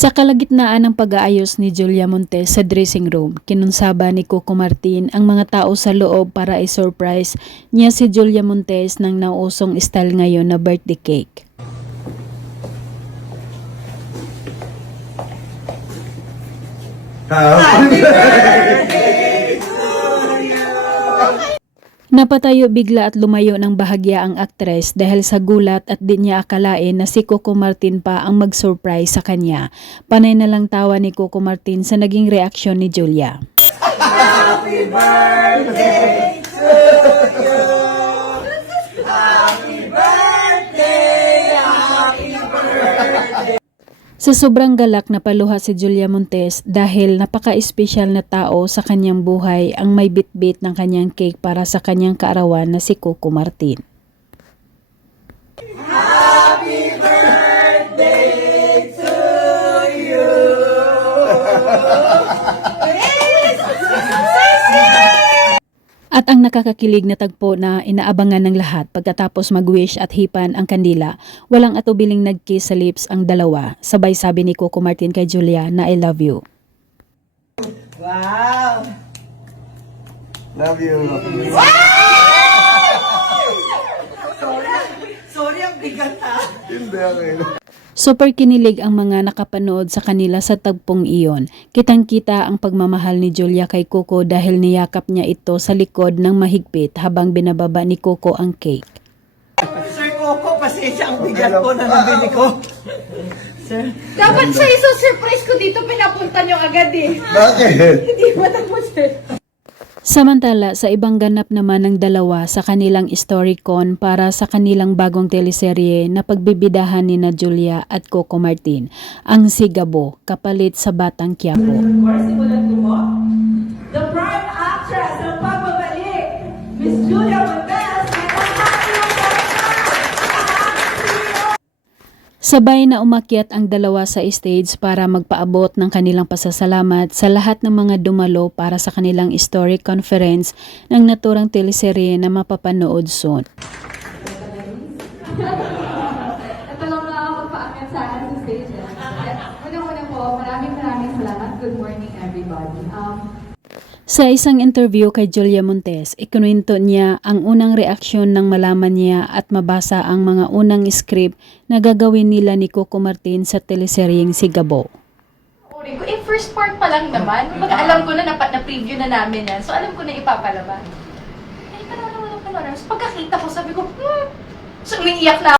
Sa kalagitnaan ng pag-aayos ni Julia Montes sa dressing room, kinunsaba ni Coco Martin ang mga tao sa loob para i-surprise niya si Julia Montes ng nausong style ngayon na birthday cake. Napatayo bigla at lumayo ng bahagya ang aktres dahil sa gulat at di niya akalain na si Coco Martin pa ang mag-surprise sa kanya. Panay na lang tawa ni Coco Martin sa naging reaksyon ni Julia. Happy birthday to you! Happy birthday! Happy birthday! Sa sobrang galak na paluha si Julia Montes dahil napaka-espesyal na tao sa kanyang buhay ang may bitbit ng kanyang cake para sa kanyang kaarawan na si Coco Martin. Happy birthday to you! At ang nakakakilig na tagpo na inaabangan ng lahat pagkatapos mag-wish at hipan ang kandila, walang atubiling nag-kiss sa lips ang dalawa. Sabay sabi ni Coco Martin kay Julia na I love you. Wow! Love you. Sorry, ang bigat ha. Hindi okay. Super kinilig ang mga nakapanood sa kanila sa tagpong iyon. Kitang-kita ang pagmamahal ni Julia kay Coco dahil niyakap niya ito sa likod ng mahigpit habang binababa ni Coco ang cake. Sir Coco, pasensya ang bigat ko na nabili ko. Sir, Dapat siya iso-surprise ko dito, pinapunta niyo agad eh. Bakit? Hindi ba mo, sir? Samantala, sa ibang ganap naman ng dalawa sa kanilang Storycon para sa kanilang bagong teleserye na pagbibidahan ni na Julia at Coco Martin, ang Sigabo, kapalit sa Batang Quiapo. The prime actress ng pagbabalik, Miss Julia Montes, Sabay na umakyat ang dalawa sa stage para magpaabot ng kanilang pasasalamat sa lahat ng mga dumalo para sa kanilang story conference ng naturang teleserye na mapapanood soon. Ito lang na ako magpaakyat sa akin sa stage. Una-una po, maraming salamat. Good morning, everybody. Sa isang interview kay Julia Montes, ikinuwento niya ang unang reaksyon nang malaman niya at mabasa ang mga unang script na gagawin nila ni Coco Martin sa teleseryeng Sigabo. First part pa lang naman. Alam ko na na-preview na namin yan. So alam ko na ipapalabas. Pero pagkakita ko, sabi ko, so umiiyak na